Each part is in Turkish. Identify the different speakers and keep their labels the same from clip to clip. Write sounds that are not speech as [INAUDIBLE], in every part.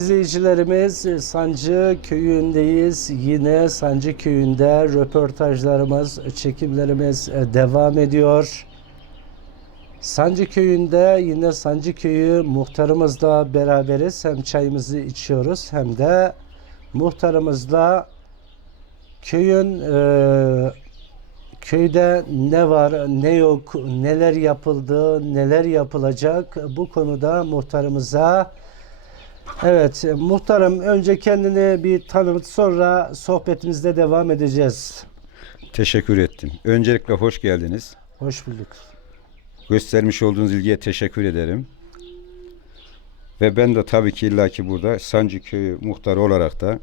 Speaker 1: İzleyicilerimiz Sancı köyündeyiz. Yine Sancı köyünde röportajlarımız, çekimlerimiz e, devam ediyor. Sancı köyünde yine Sancı köyü muhtarımızla beraberiz. Hem çayımızı içiyoruz hem de muhtarımızla köyün e, köyde ne var ne yok neler yapıldı neler yapılacak bu konuda muhtarımıza Evet, e, muhtarım önce kendini bir tanıt sonra sohbetimizde devam edeceğiz.
Speaker 2: Teşekkür ettim. Öncelikle hoş geldiniz.
Speaker 1: Hoş bulduk.
Speaker 2: Göstermiş olduğunuz ilgiye teşekkür ederim. Ve ben de tabii ki illaki burada Sancı Köyü muhtarı olarak da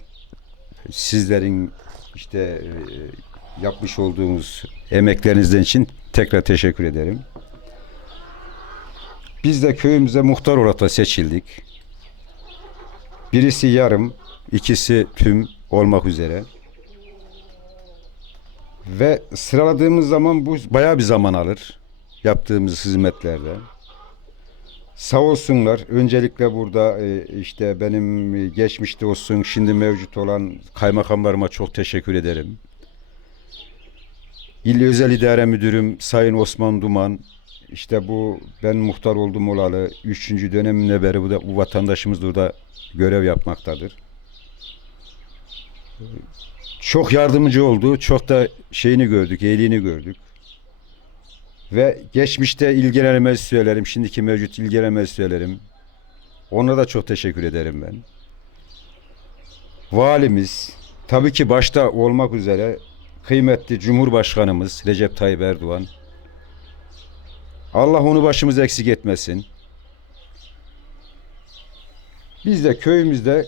Speaker 2: sizlerin işte e, yapmış olduğunuz emeklerinizden için tekrar teşekkür ederim. Biz de köyümüze muhtar olarak da seçildik. Birisi yarım, ikisi tüm olmak üzere. Ve sıraladığımız zaman bu bayağı bir zaman alır yaptığımız hizmetlerde. Sağ olsunlar. Öncelikle burada e, işte benim e, geçmişte olsun, şimdi mevcut olan kaymakamlarıma çok teşekkür ederim. İl Özel İdare Müdürüm Sayın Osman Duman, işte bu ben muhtar oldum olalı 3. dönemine beri bu, da, bu vatandaşımız burada görev yapmaktadır. Çok yardımcı oldu, çok da şeyini gördük, iyiliğini gördük. Ve geçmişte ilgilenmez söylerim, şimdiki mevcut ilgilenmez söylerim. Ona da çok teşekkür ederim ben. Valimiz, tabii ki başta olmak üzere kıymetli Cumhurbaşkanımız Recep Tayyip Erdoğan. Allah onu başımız eksik etmesin. Biz de köyümüzde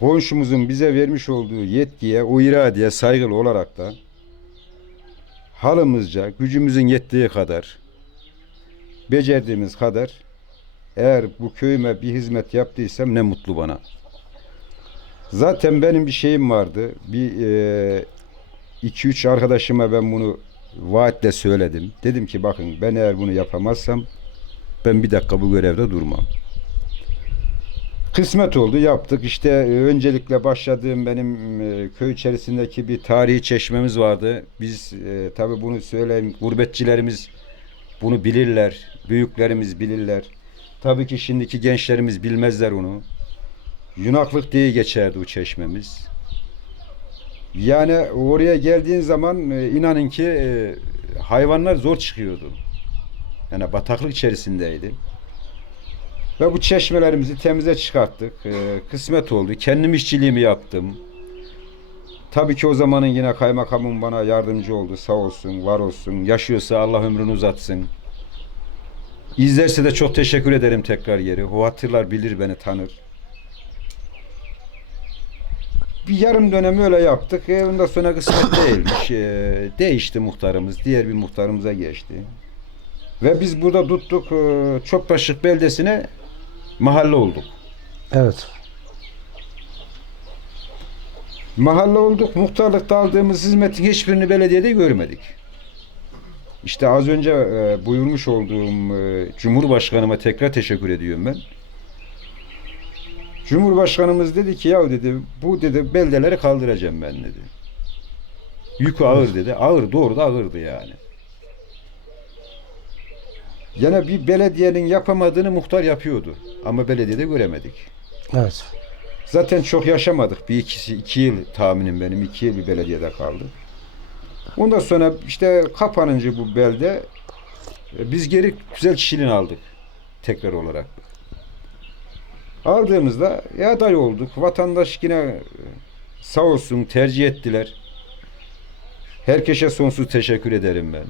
Speaker 2: komşumuzun bize vermiş olduğu yetkiye, o iradeye saygılı olarak da halımızca gücümüzün yettiği kadar becerdiğimiz kadar eğer bu köyüme bir hizmet yaptıysam ne mutlu bana. Zaten benim bir şeyim vardı. Bir e, iki üç arkadaşıma ben bunu vaatle söyledim. Dedim ki bakın ben eğer bunu yapamazsam ben bir dakika bu görevde durmam. Kısmet oldu yaptık. İşte e, öncelikle başladığım benim e, köy içerisindeki bir tarihi çeşmemiz vardı. Biz e, tabi bunu söyleyeyim gurbetçilerimiz bunu bilirler. Büyüklerimiz bilirler. Tabii ki şimdiki gençlerimiz bilmezler onu. Yunaklık diye geçerdi o çeşmemiz. Yani oraya geldiğin zaman e, inanın ki e, hayvanlar zor çıkıyordu. Yani bataklık içerisindeydi. Ve bu çeşmelerimizi temize çıkarttık. E, kısmet oldu. Kendim işçiliğimi yaptım. Tabii ki o zamanın yine kaymakamım bana yardımcı oldu. Sağ olsun, var olsun. Yaşıyorsa Allah ömrünü uzatsın. İzlerse de çok teşekkür ederim tekrar yeri. O hatırlar, bilir beni, tanır. Bir yarım dönem öyle yaptık. E, ondan sonra kısmet [COUGHS] değilmiş. E, değişti muhtarımız. Diğer bir muhtarımıza geçti. Ve biz burada tuttuk. E, Çokbaşık beldesine mahalle olduk.
Speaker 1: Evet.
Speaker 2: Mahalle olduk. Muhtarlıkta aldığımız hizmetin hiçbirini belediyede görmedik. İşte az önce e, buyurmuş olduğum e, Cumhurbaşkanıma tekrar teşekkür ediyorum ben. Cumhurbaşkanımız dedi ki ya dedi bu dedi beldeleri kaldıracağım ben dedi. Yükü ağır dedi. Ağır doğru da ağırdı yani. Yine bir belediyenin yapamadığını muhtar yapıyordu. Ama belediyede göremedik.
Speaker 1: Evet.
Speaker 2: Zaten çok yaşamadık. Bir ikisi, iki yıl tahminim benim. iki yıl bir belediyede kaldı. Ondan sonra işte kapanınca bu belde e, biz geri güzel kişiliğini aldık. Tekrar olarak. Aldığımızda ya aday olduk. Vatandaş yine e, sağ olsun tercih ettiler. Herkese sonsuz teşekkür ederim ben.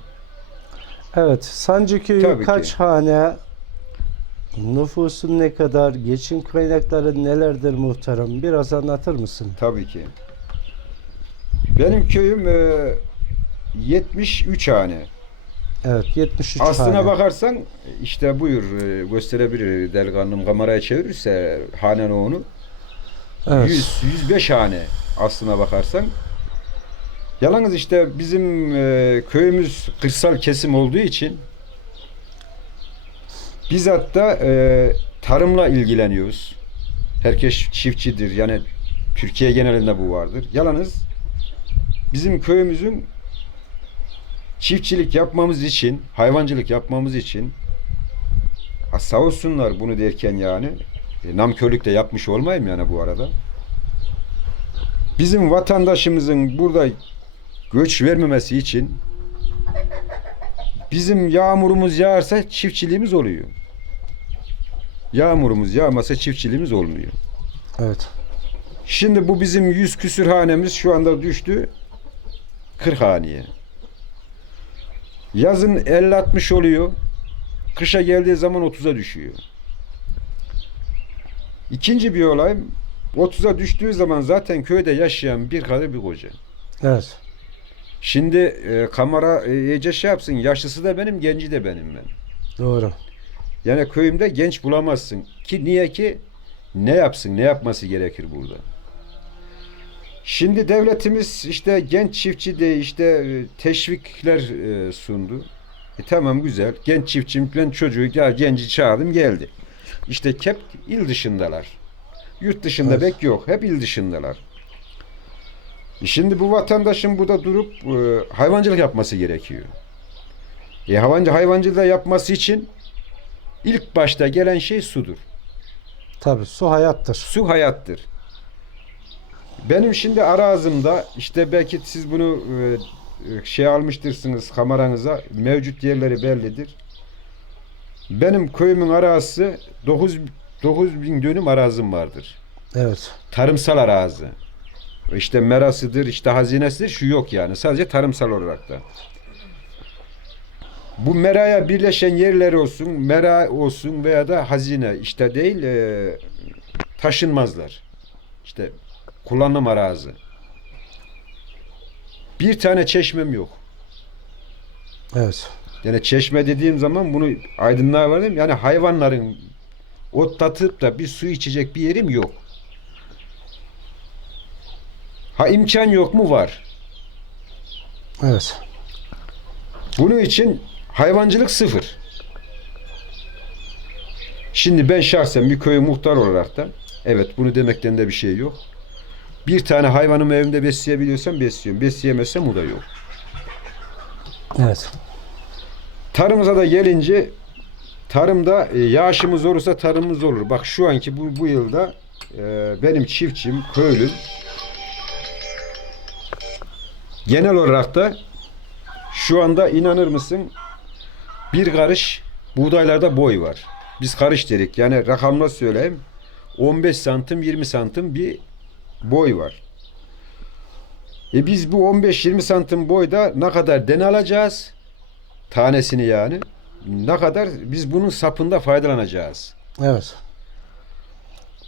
Speaker 1: Evet. Sancı köyü
Speaker 2: Tabii
Speaker 1: kaç
Speaker 2: ki.
Speaker 1: hane? Nüfusun ne kadar? Geçim kaynakları nelerdir muhtarım? Biraz anlatır mısın?
Speaker 2: Tabii ki. Benim köyüm e, 73 hane.
Speaker 1: Evet. 73
Speaker 2: Aslına
Speaker 1: hane.
Speaker 2: bakarsan işte buyur e, gösterebilir delikanlım kameraya çevirirse hanen onu
Speaker 1: Evet.
Speaker 2: 100 105 hane aslına bakarsan. Yalnız işte bizim e, köyümüz kırsal kesim olduğu için bizzat da e, tarımla ilgileniyoruz. Herkes çiftçidir. Yani Türkiye genelinde bu vardır. Yalanız bizim köyümüzün çiftçilik yapmamız için, hayvancılık yapmamız için ha, sağ olsunlar bunu derken yani e, namkörlük de yapmış olmayayım yani bu arada. Bizim vatandaşımızın burada göç vermemesi için bizim yağmurumuz yağarsa çiftçiliğimiz oluyor. Yağmurumuz yağmasa çiftçiliğimiz olmuyor.
Speaker 1: Evet.
Speaker 2: Şimdi bu bizim yüz küsür hanemiz şu anda düştü 40 haneye. Yazın 50-60 oluyor. Kışa geldiği zaman 30'a düşüyor. İkinci bir olay 30'a düştüğü zaman zaten köyde yaşayan bir kadın bir koca.
Speaker 1: Evet.
Speaker 2: Şimdi e, kamera e, iyice şey yapsın. Yaşlısı da benim, genci de benim ben.
Speaker 1: Doğru.
Speaker 2: Yani köyümde genç bulamazsın. Ki niye ki ne yapsın, ne yapması gerekir burada? Şimdi devletimiz işte genç çiftçi de işte e, teşvikler e, sundu. E tamam güzel. Genç çiftçim ben çocuğu gel genci çağırdım geldi. İşte hep il dışındalar. Yurt dışında
Speaker 1: Evet.
Speaker 2: bek yok. Hep il dışındalar. E Şimdi bu vatandaşın burada durup e, hayvancılık yapması gerekiyor. E hayvancı hayvancılık yapması için ilk başta gelen şey sudur.
Speaker 1: Tabii su hayattır.
Speaker 2: Su hayattır. Benim şimdi arazimde işte belki siz bunu e, şey almıştırsınız kameranıza mevcut yerleri bellidir. Benim köyümün arazisi 9 bin dönüm arazim vardır.
Speaker 1: Evet.
Speaker 2: Tarımsal arazi. İşte merasıdır, işte hazinesidir şu yok yani. Sadece tarımsal olarak da. Bu meraya birleşen yerler olsun, mera olsun veya da hazine işte değil e, taşınmazlar. İşte kullanım arazi. Bir tane çeşmem yok.
Speaker 1: Evet.
Speaker 2: Yani çeşme dediğim zaman bunu aydınlığa verdim. Yani hayvanların otlatıp da bir su içecek bir yerim yok. Ha imkan yok mu? Var.
Speaker 1: Evet.
Speaker 2: Bunun için hayvancılık sıfır. Şimdi ben şahsen bir köy muhtar olarak da evet bunu demekten de bir şey yok. Bir tane hayvanımı evimde besleyebiliyorsam besliyorum. Besleyemezsem o da yok.
Speaker 1: Evet.
Speaker 2: Tarımıza da gelince tarımda e, yağışımız olursa tarımımız olur. Bak şu anki bu, bu yılda e, benim çiftçim, köylüm genel olarak da şu anda inanır mısın bir karış buğdaylarda boy var. Biz karış dedik. Yani rakamla söyleyeyim. 15 santim 20 santim bir boy var. E biz bu 15-20 santim boyda ne kadar den alacağız? tanesini yani ne kadar biz bunun sapında faydalanacağız.
Speaker 1: Evet.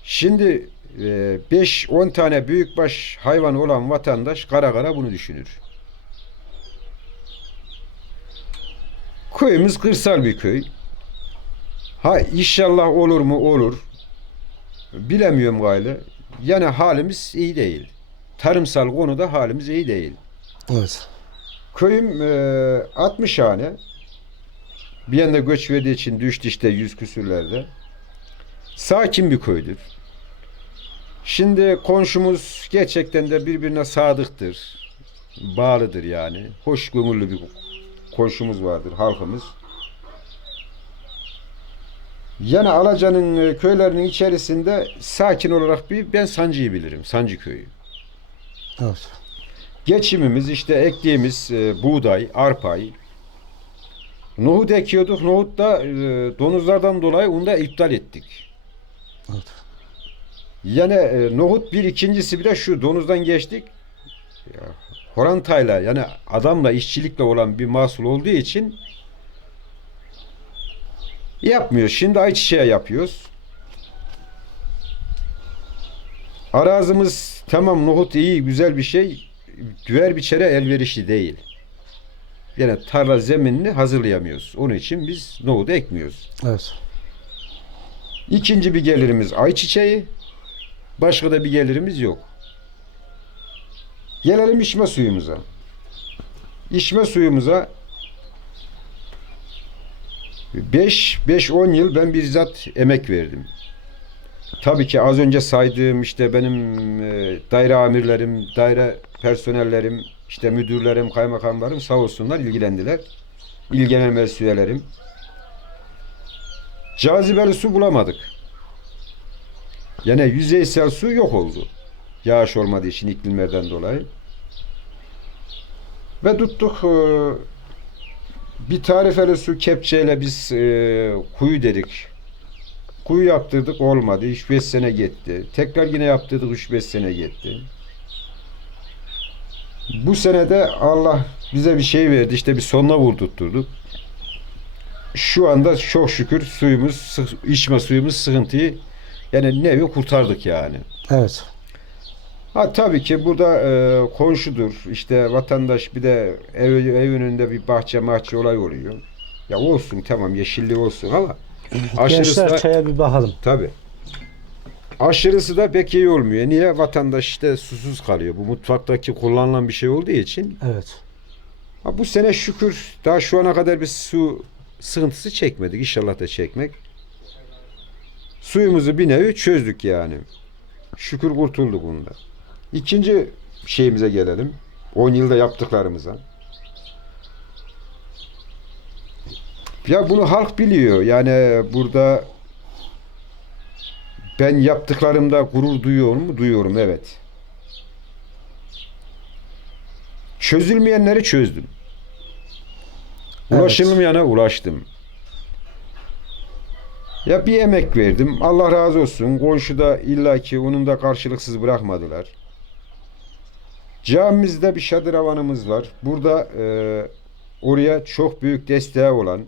Speaker 2: Şimdi 5-10 tane büyükbaş hayvan olan vatandaş kara kara bunu düşünür. Köyümüz kırsal bir köy. Ha inşallah olur mu olur. Bilemiyorum gayrı. Yani halimiz iyi değil. Tarımsal konuda halimiz iyi değil.
Speaker 1: Evet.
Speaker 2: Köyüm e, 60 hane. Bir yanda göç verdiği için düştü işte yüz küsürlerde. Sakin bir köydür. Şimdi komşumuz gerçekten de birbirine sadıktır. Bağlıdır yani. Hoş gönüllü bir komşumuz vardır, halkımız. Yani Alaca'nın e, köylerinin içerisinde sakin olarak bir ben Sancı'yı bilirim. Sancı köyü.
Speaker 1: Evet.
Speaker 2: Geçimimiz işte ektiğimiz e, buğday, arpay. Nohut ekiyorduk. Nohut da e, domuzlardan dolayı onu da iptal ettik.
Speaker 1: Evet.
Speaker 2: Yani e, nohut bir ikincisi bir de şu domuzdan geçtik. Ya, horantayla yani adamla işçilikle olan bir mahsul olduğu için yapmıyoruz. Şimdi ayçiçeği yapıyoruz. Arazimiz tamam nohut iyi güzel bir şey. Düver biçere elverişli değil. Yani tarla zeminini hazırlayamıyoruz. Onun için biz nohudu ekmiyoruz.
Speaker 1: Evet.
Speaker 2: İkinci bir gelirimiz ayçiçeği. Başka da bir gelirimiz yok. Gelelim içme suyumuza. İçme suyumuza 5 5 10 yıl ben bizzat emek verdim. tabii ki az önce saydığım işte benim e, daire amirlerim, daire personellerim, işte müdürlerim, kaymakamlarım sağ olsunlar ilgilendiler. İlgilenme üyelerim. Cazibeli su bulamadık. Yine yüzeysel su yok oldu. Yağış olmadığı için iklimlerden dolayı. Ve tuttuk e, bir tarifeli su kepçeyle biz e, kuyu dedik. Kuyu yaptırdık olmadı. 3-5 sene gitti. Tekrar yine yaptırdık 3-5 sene gitti. Bu sene de Allah bize bir şey verdi. İşte bir sonuna vurdurtturduk. Şu anda çok şükür suyumuz, içme suyumuz sıkıntıyı yani nevi kurtardık yani.
Speaker 1: Evet.
Speaker 2: Ha tabii ki burada e, komşudur. işte vatandaş bir de ev, ev önünde bir bahçe mahçe olay oluyor. Ya olsun tamam yeşillik olsun ama aşırısı
Speaker 1: Gençler
Speaker 2: da
Speaker 1: çaya bir bakalım.
Speaker 2: tabii. Aşırısı da pek iyi olmuyor. Niye? Vatandaş işte susuz kalıyor. Bu mutfaktaki kullanılan bir şey olduğu için.
Speaker 1: Evet.
Speaker 2: Ha, bu sene şükür daha şu ana kadar bir su sıkıntısı çekmedik. İnşallah da çekmek. Suyumuzu bir nevi çözdük yani. Şükür kurtulduk bundan. İkinci şeyimize gelelim. 10 yılda yaptıklarımıza. Ya bunu halk biliyor. Yani burada ben yaptıklarımda gurur duyuyorum mu? Duyuyorum evet. Çözülmeyenleri çözdüm.
Speaker 1: Evet.
Speaker 2: Ulaşılmayana ulaştım. Ya bir emek verdim. Allah razı olsun. Komşuda illaki onun da karşılıksız bırakmadılar. Camimizde bir şadır havanımız var. Burada e, oraya çok büyük desteği olan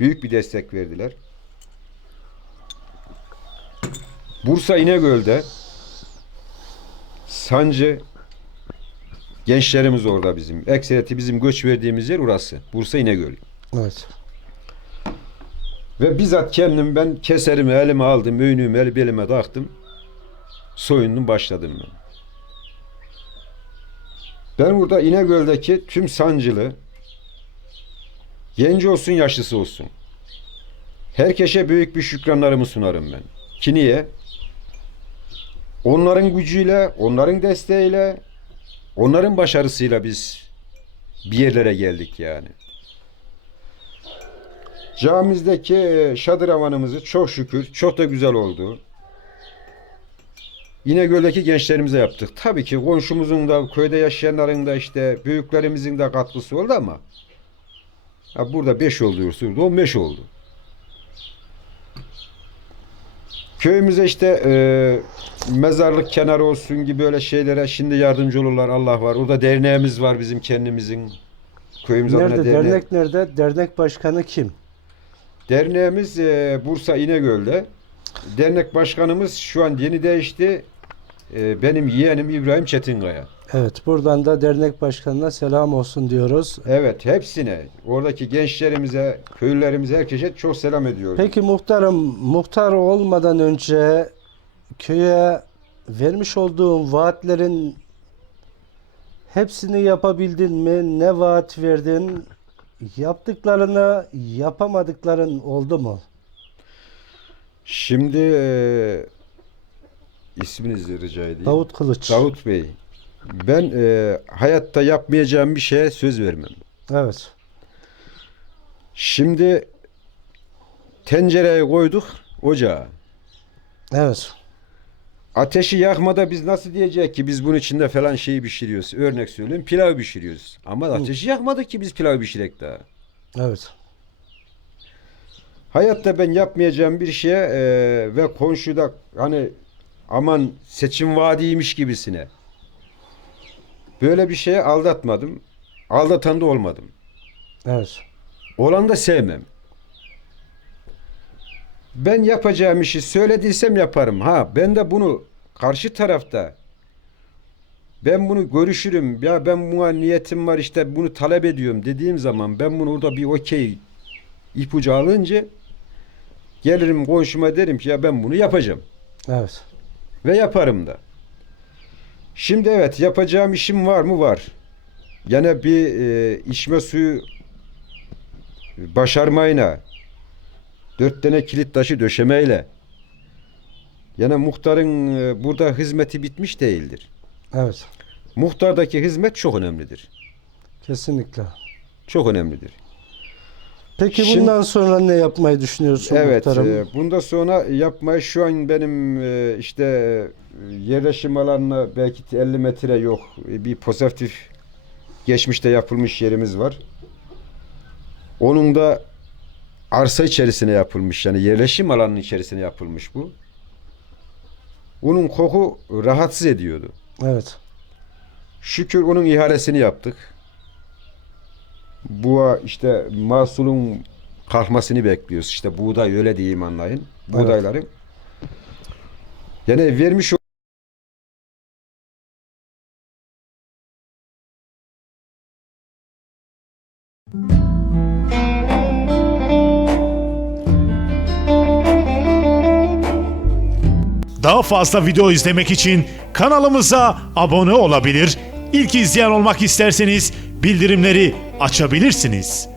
Speaker 2: büyük bir destek verdiler. Bursa İnegöl'de Sancı gençlerimiz orada bizim. Ekseriyeti bizim göç verdiğimiz yer orası. Bursa İnegöl.
Speaker 1: Evet.
Speaker 2: Ve bizzat kendim ben keserimi elime aldım, öğünümü el belime taktım. Soyundum başladım ben. Ben burada İnegöl'deki tüm sancılı genci olsun yaşlısı olsun. Herkese büyük bir şükranlarımı sunarım ben. Ki niye? Onların gücüyle, onların desteğiyle, onların başarısıyla biz bir yerlere geldik yani. Camimizdeki şadır havanımızı çok şükür çok da güzel oldu. İnegöl'deki gençlerimize yaptık. Tabii ki komşumuzun da köyde yaşayanların da işte büyüklerimizin de katkısı oldu ama ha burada 5 oldu Ursur'da 15 oldu. Köyümüze işte e, mezarlık kenarı olsun gibi böyle şeylere şimdi yardımcı olurlar Allah var. Orada derneğimiz var bizim kendimizin. Köyümüz adına
Speaker 1: Nerede?
Speaker 2: dernek.
Speaker 1: Dernek nerede? Dernek başkanı kim?
Speaker 2: Derneğimiz e, Bursa İnegöl'de. Dernek başkanımız şu an yeni değişti. E, benim yeğenim İbrahim Çetinkaya.
Speaker 1: Evet. Buradan da dernek başkanına selam olsun diyoruz.
Speaker 2: Evet hepsine, oradaki gençlerimize, köylülerimize, herkese çok selam ediyorum.
Speaker 1: Peki muhtarım, muhtar olmadan önce köye vermiş olduğun vaatlerin hepsini yapabildin mi? Ne vaat verdin? Yaptıklarını yapamadıkların oldu mu?
Speaker 2: Şimdi e, isminizi rica edeyim.
Speaker 1: Davut Kılıç.
Speaker 2: Davut Bey. Ben e, hayatta yapmayacağım bir şeye söz vermem.
Speaker 1: Evet.
Speaker 2: Şimdi tencereye koyduk ocağa.
Speaker 1: Evet.
Speaker 2: Ateşi yakmada biz nasıl diyecek ki biz bunun içinde falan şeyi pişiriyoruz. Örnek söyleyeyim pilav pişiriyoruz. Ama ateşi yakmadık ki biz pilav pişirek daha.
Speaker 1: Evet.
Speaker 2: Hayatta ben yapmayacağım bir şeye e, ve komşuda hani aman seçim vaadiymiş gibisine. Böyle bir şeye aldatmadım. Aldatan da olmadım.
Speaker 1: Evet.
Speaker 2: Olan da sevmem. Ben yapacağım işi söylediysem yaparım. Ha ben de bunu karşı tarafta ben bunu görüşürüm. Ya ben buna niyetim var işte bunu talep ediyorum dediğim zaman ben bunu orada bir okey ipucu alınca gelirim komşuma derim ki ya ben bunu yapacağım.
Speaker 1: Evet.
Speaker 2: Ve yaparım da. Şimdi evet yapacağım işim var mı? Var. Gene bir e, içme suyu başarmayla dört tane kilit taşı döşemeyle Yani muhtarın e, burada hizmeti bitmiş değildir.
Speaker 1: Evet.
Speaker 2: Muhtardaki hizmet çok önemlidir.
Speaker 1: Kesinlikle.
Speaker 2: Çok önemlidir.
Speaker 1: Peki
Speaker 2: Şimdi-
Speaker 1: bundan sonra ne yapmayı düşünüyorsun
Speaker 2: Evet,
Speaker 1: muhtarım?
Speaker 2: e, bundan sonra yapmayı şu an benim e, işte e, yerleşim alanına belki de 50 metre yok. E, Bir pozitif geçmişte yapılmış yerimiz var. Onun da arsa içerisine yapılmış yani yerleşim alanının içerisine yapılmış bu. Onun koku rahatsız ediyordu.
Speaker 1: Evet.
Speaker 2: Şükür onun ihalesini yaptık. Bu işte mahsulun kalkmasını bekliyoruz. İşte buğday öyle diyeyim anlayın. Buğdayların. Yani vermiş o-
Speaker 3: Daha fazla video izlemek için kanalımıza abone olabilir, ilk izleyen olmak isterseniz bildirimleri açabilirsiniz.